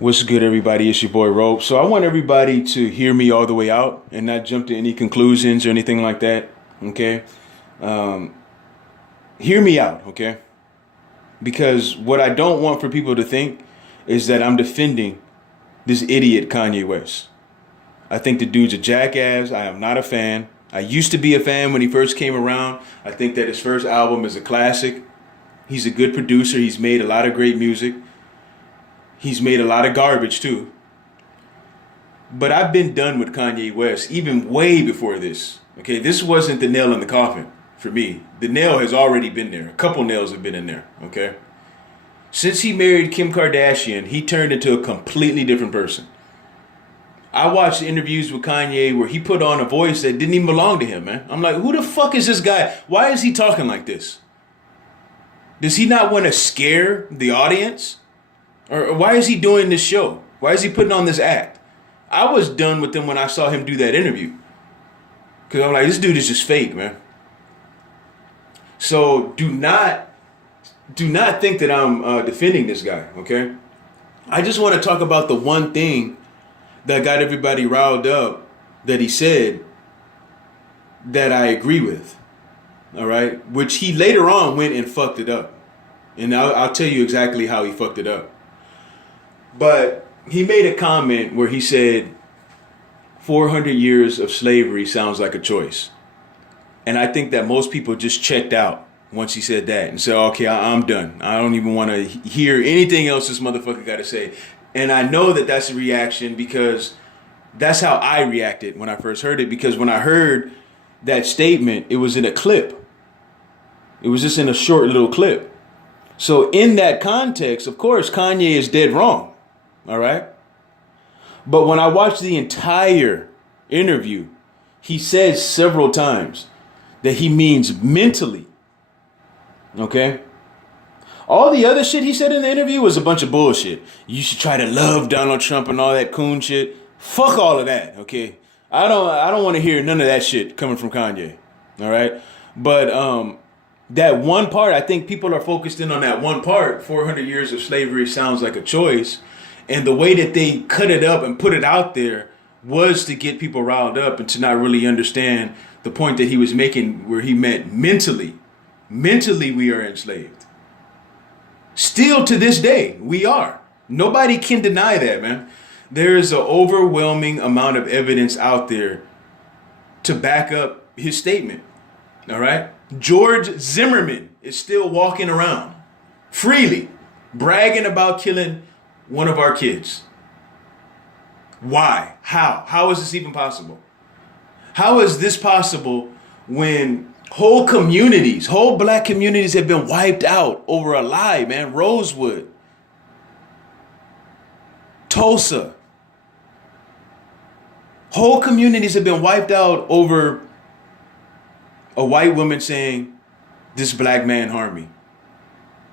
What's good, everybody? It's your boy Rope. So I want everybody to hear me all the way out and not jump to any conclusions or anything like that. Okay, um, hear me out. Okay, because what I don't want for people to think is that I'm defending this idiot Kanye West. I think the dude's a jackass. I am not a fan. I used to be a fan when he first came around. I think that his first album is a classic. He's a good producer. He's made a lot of great music. He's made a lot of garbage too. But I've been done with Kanye West even way before this. Okay, this wasn't the nail in the coffin for me. The nail has already been there. A couple nails have been in there. Okay. Since he married Kim Kardashian, he turned into a completely different person. I watched interviews with Kanye where he put on a voice that didn't even belong to him, man. I'm like, who the fuck is this guy? Why is he talking like this? Does he not want to scare the audience? Or why is he doing this show? Why is he putting on this act? I was done with him when I saw him do that interview. Because I'm like, this dude is just fake, man. So do not think that I'm defending this guy, okay? I just want to talk about the one thing that got everybody riled up that he said that I agree with, all right? Which he later on went and fucked it up. And I'll tell you exactly how he fucked it up. But he made a comment where he said 400 years of slavery sounds like a choice. And I think that most people just checked out once he said that and said, okay, I'm done. I don't even want to hear anything else this motherfucker got to say. And I know that that's a reaction because that's how I reacted when I first heard it. Because when I heard that statement, it was in a clip. It was just in a short little clip. So in that context, of course, Kanye is dead wrong. All right. But when I watched the entire interview, he says several times that he means mentally. Okay. All the other shit he said in the interview was a bunch of bullshit. You should try to love Donald Trump and all that coon shit. Fuck all of that. Okay. I don't want to hear none of that shit coming from Kanye. All right. But that one part, I think people are focused in on that one part. 400 years of slavery sounds like a choice. And the way that they cut it up and put it out there was to get people riled up and to not really understand the point that he was making where he meant mentally. Mentally, we are enslaved. Still to this day, we are. Nobody can deny that, man. There is an overwhelming amount of evidence out there to back up his statement. All right? George Zimmerman is still walking around freely bragging about killing one of our kids. Why? How? How is this even possible? How is this possible when whole communities, whole black communities have been wiped out over a lie, man? Rosewood, Tulsa. Whole communities have been wiped out over a white woman saying, this black man harmed me.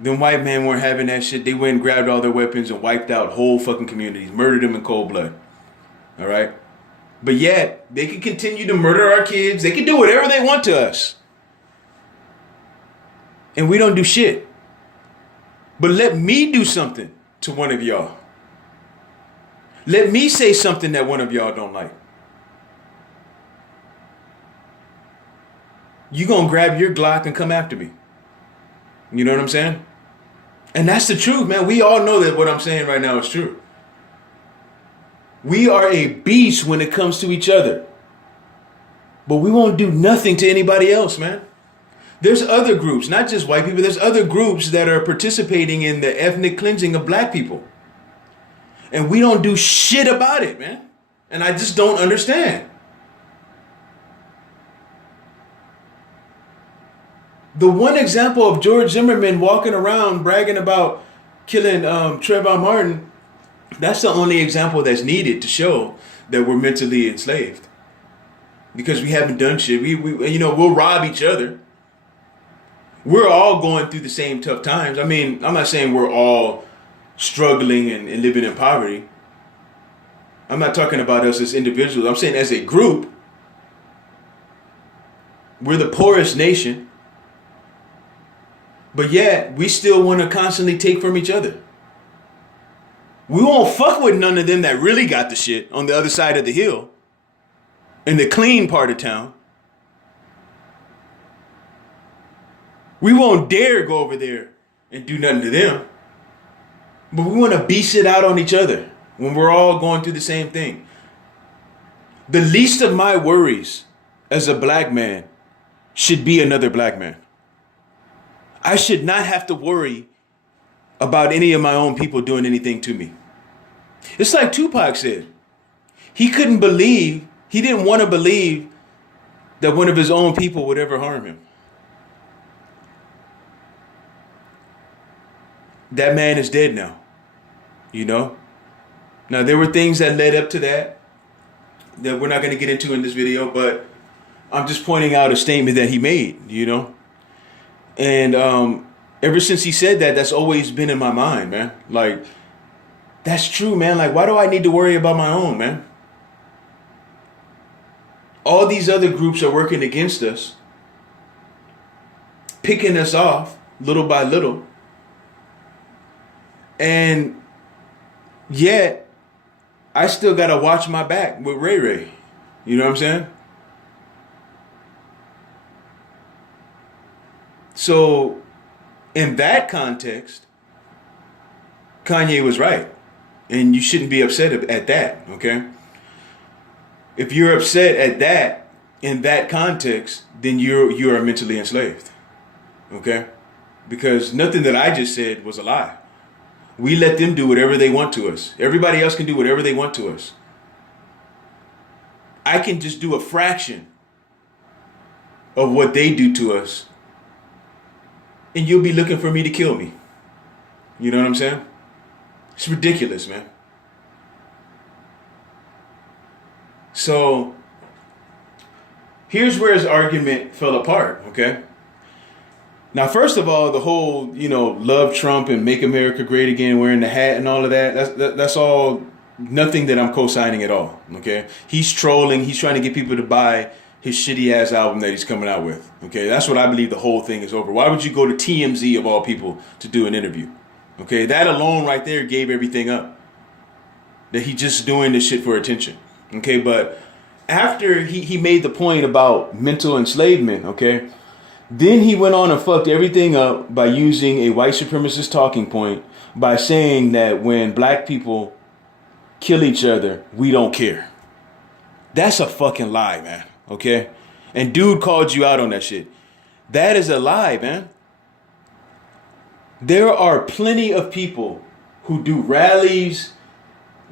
Them white men weren't having that shit. They went and grabbed all their weapons and wiped out whole fucking communities, murdered them in cold blood. All right? But yet, they can continue to murder our kids. They can do whatever they want to us. And we don't do shit. But let me do something to one of y'all. Let me say something that one of y'all don't like. You gonna grab your Glock and come after me. You know what I'm saying? And that's the truth, man. We all know that what I'm saying right now is true. We are a beast when it comes to each other. But we won't do nothing to anybody else, man. There's other groups, not just white people. There's other groups that are participating in the ethnic cleansing of black people. And we don't do shit about it, man. And I just don't understand. The one example of George Zimmerman walking around bragging about killing Trayvon Martin, that's the only example that's needed to show that we're mentally enslaved. Because we haven't done shit. We'll rob each other. We're all going through the same tough times. I mean, I'm not saying we're all struggling and living in poverty. I'm not talking about us as individuals. I'm saying as a group, we're the poorest nation. But yet, we still want to constantly take from each other. We won't fuck with none of them that really got the shit on the other side of the hill, in the clean part of town. We won't dare go over there and do nothing to them. But we want to beast it out on each other when we're all going through the same thing. The least of my worries as a black man should be another black man. I should not have to worry about any of my own people doing anything to me. It's like Tupac said. He couldn't believe, he didn't want to believe that one of his own people would ever harm him. That man is dead now, you know? Now, there were things that led up to that we're not going to get into in this video, but I'm just pointing out a statement that he made, you know? And ever since he said that, that's always been in my mind, man. Like, that's true, man. Like, why do I need to worry about my own, man? All these other groups are working against us, picking us off little by little. And yet, I still got to watch my back with Ray Ray. You know what I'm saying? So, in that context, Kanye was right. And you shouldn't be upset at that, okay? If you're upset at that, in that context, then you are mentally enslaved, okay? Because nothing that I just said was a lie. We let them do whatever they want to us. Everybody else can do whatever they want to us. I can just do a fraction of what they do to us, and you'll be looking for me to kill me. You know what I'm saying? It's ridiculous, man. So, here's where his argument fell apart, okay? Now, first of all, the whole, love Trump and make America great again, wearing the hat and all of that's all nothing that I'm co-signing at all, okay? He's trolling. He's trying to get people to buy his shitty ass album that he's coming out with, okay? That's what I believe the whole thing is over. Why would you go to TMZ of all people to do an interview? Okay, that alone right there gave everything up. That he just doing this shit for attention. Okay, but after he made the point about mental enslavement, okay, then he went on and fucked everything up by using a white supremacist talking point by saying that when black people kill each other, we don't care. That's a fucking lie, man, okay? And dude called you out on that shit. That is a lie, man. There are plenty of people who do rallies.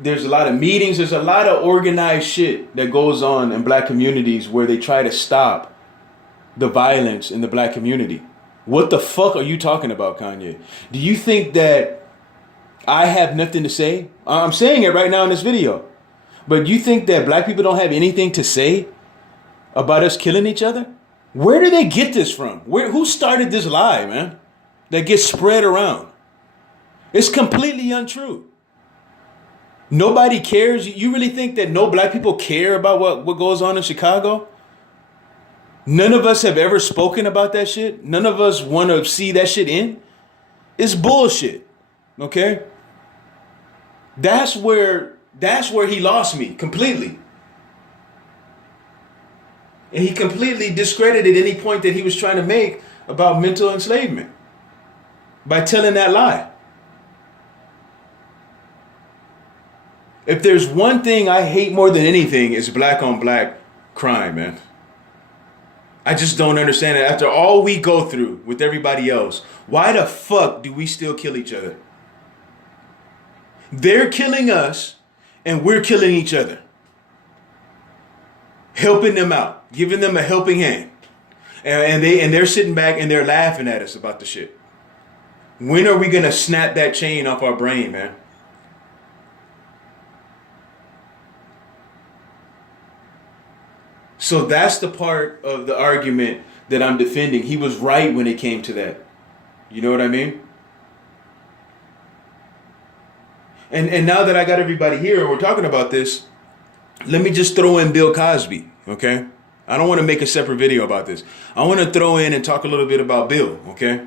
There's a lot of meetings. There's a lot of organized shit that goes on in black communities where they try to stop the violence in the black community. What the fuck are you talking about, Kanye? Do you think that I have nothing to say? I'm saying it right now in this video. But you think that black people don't have anything to say about us killing each other? Where do they get this from? Who started this lie, man? That gets spread around. It's completely untrue. Nobody cares. You really think that no black people care about what goes on in Chicago? None of us have ever spoken about that shit. None of us want to see that shit in. It's bullshit. Okay? That's where he lost me completely. And he completely discredited any point that he was trying to make about mental enslavement by telling that lie. If there's one thing I hate more than anything, it's black on black crime, man. I just don't understand it. After all we go through with everybody else, why the fuck do we still kill each other? They're killing us and we're killing each other. Helping them out, giving them a helping hand. And they're sitting back and they're laughing at us about the shit. When are we going to snap that chain off our brain, man? So that's the part of the argument that I'm defending. He was right when it came to that. You know what I mean? And now that I got everybody here and we're talking about this, let me just throw in Bill Cosby, okay? I don't want to make a separate video about this. I want to throw in and talk a little bit about Bill, okay?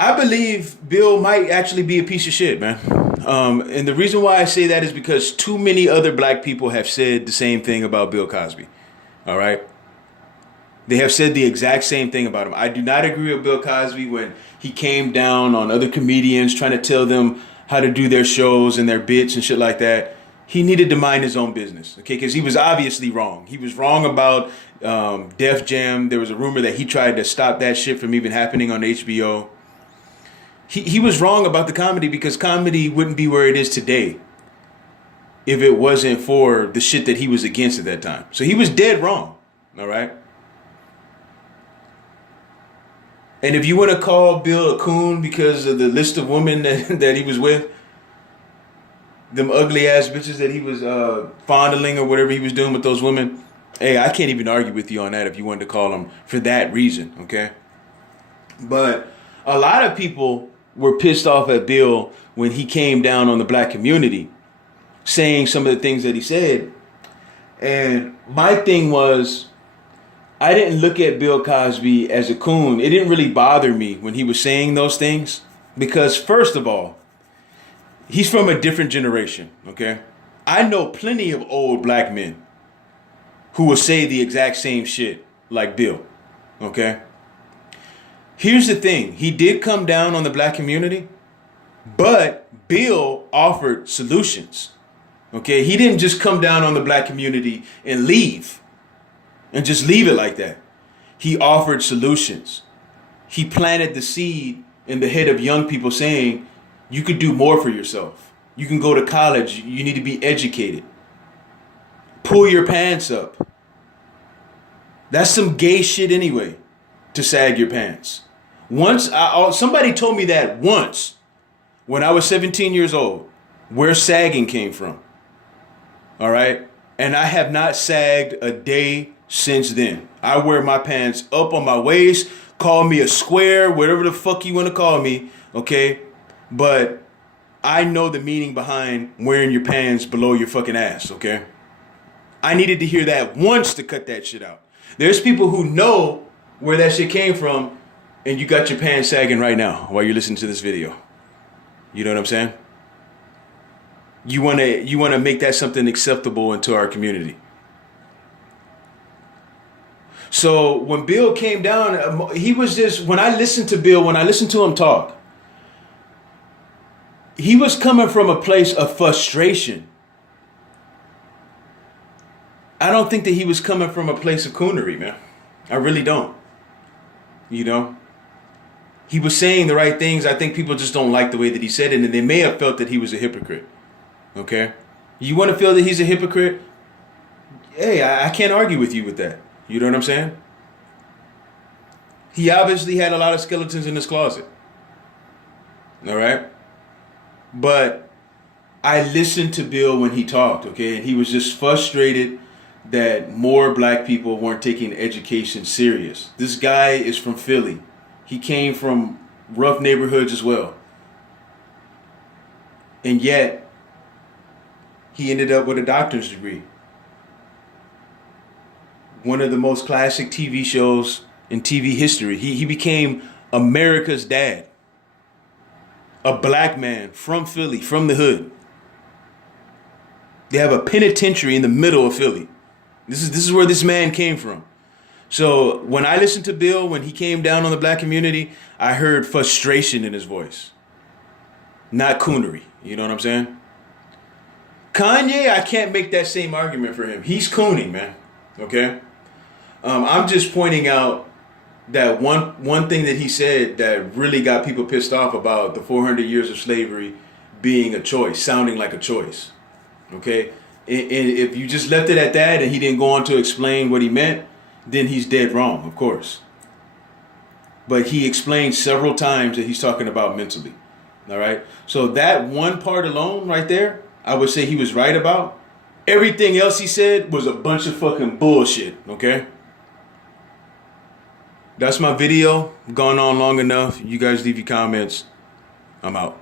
I believe Bill might actually be a piece of shit, man. And the reason why I say that is because too many other black people have said the same thing about Bill Cosby. All right? They have said the exact same thing about him. I do not agree with Bill Cosby when he came down on other comedians trying to tell them how to do their shows and their bits and shit like that. He needed to mind his own business, okay? Because he was obviously wrong. He was wrong about Def Jam. There was a rumor that he tried to stop that shit from even happening on HBO. He was wrong about the comedy because comedy wouldn't be where it is today if it wasn't for the shit that he was against at that time. So he was dead wrong, all right? And if you want to call Bill a coon because of the list of women that he was with, them ugly ass bitches that he was fondling or whatever he was doing with those women, hey, I can't even argue with you on that if you wanted to call him for that reason, okay? But a lot of people were pissed off at Bill when he came down on the black community, saying some of the things that he said. And my thing was, I didn't look at Bill Cosby as a coon. It didn't really bother me when he was saying those things because, first of all, he's from a different generation, okay? I know plenty of old black men who will say the exact same shit like Bill, okay? Here's the thing. He did come down on the black community, but Bill offered solutions, okay? He didn't just come down on the black community and leave. And just leave it like that. He offered solutions. He planted the seed in the head of young people saying, you could do more for yourself. You can go to college. You need to be educated. Pull your pants up. That's some gay shit anyway, to sag your pants. Somebody told me that once when I was 17 years old, where sagging came from. All right? And I have not sagged a day since then. I wear my pants up on my waist. Call me a square, whatever the fuck you want to call me, okay? But I know the meaning behind wearing your pants below your fucking ass, okay? I needed to hear that once to cut that shit out. There's people who know where that shit came from, and you got your pants sagging right now while you're listening to this video. You know what I'm saying? You wanna make that something acceptable into our community. So when Bill came down, he was just, when I listened to him talk, he was coming from a place of frustration. I don't think that he was coming from a place of coonery, man. I really don't. You know? He was saying the right things. I think people just don't like the way that he said it, and they may have felt that he was a hypocrite. Okay? You want to feel that he's a hypocrite? Hey, I can't argue with you with that. You know what I'm saying? He obviously had a lot of skeletons in his closet. All right? But I listened to Bill when he talked, okay? And he was just frustrated that more black people weren't taking education serious. This guy is from Philly. He came from rough neighborhoods as well. And yet, he ended up with a doctor's degree. One of the most classic TV shows in TV history. He became America's dad. A black man from Philly, from the hood. They have a penitentiary in the middle of Philly. This is where this man came from. So when I listened to Bill, when he came down on the black community, I heard frustration in his voice. Not coonery. You know what I'm saying? Kanye, I can't make that same argument for him. He's cooning, man. Okay? I'm just pointing out that one thing that he said that really got people pissed off about the 400 years of slavery being a choice, sounding like a choice. Okay? And if you just left it at that and he didn't go on to explain what he meant, then he's dead wrong, of course. But he explained several times that he's talking about mentally. All right? So that one part alone right there, I would say he was right about. Everything else he said was a bunch of fucking bullshit, okay? That's my video. Gone on long enough. You guys leave your comments. I'm out.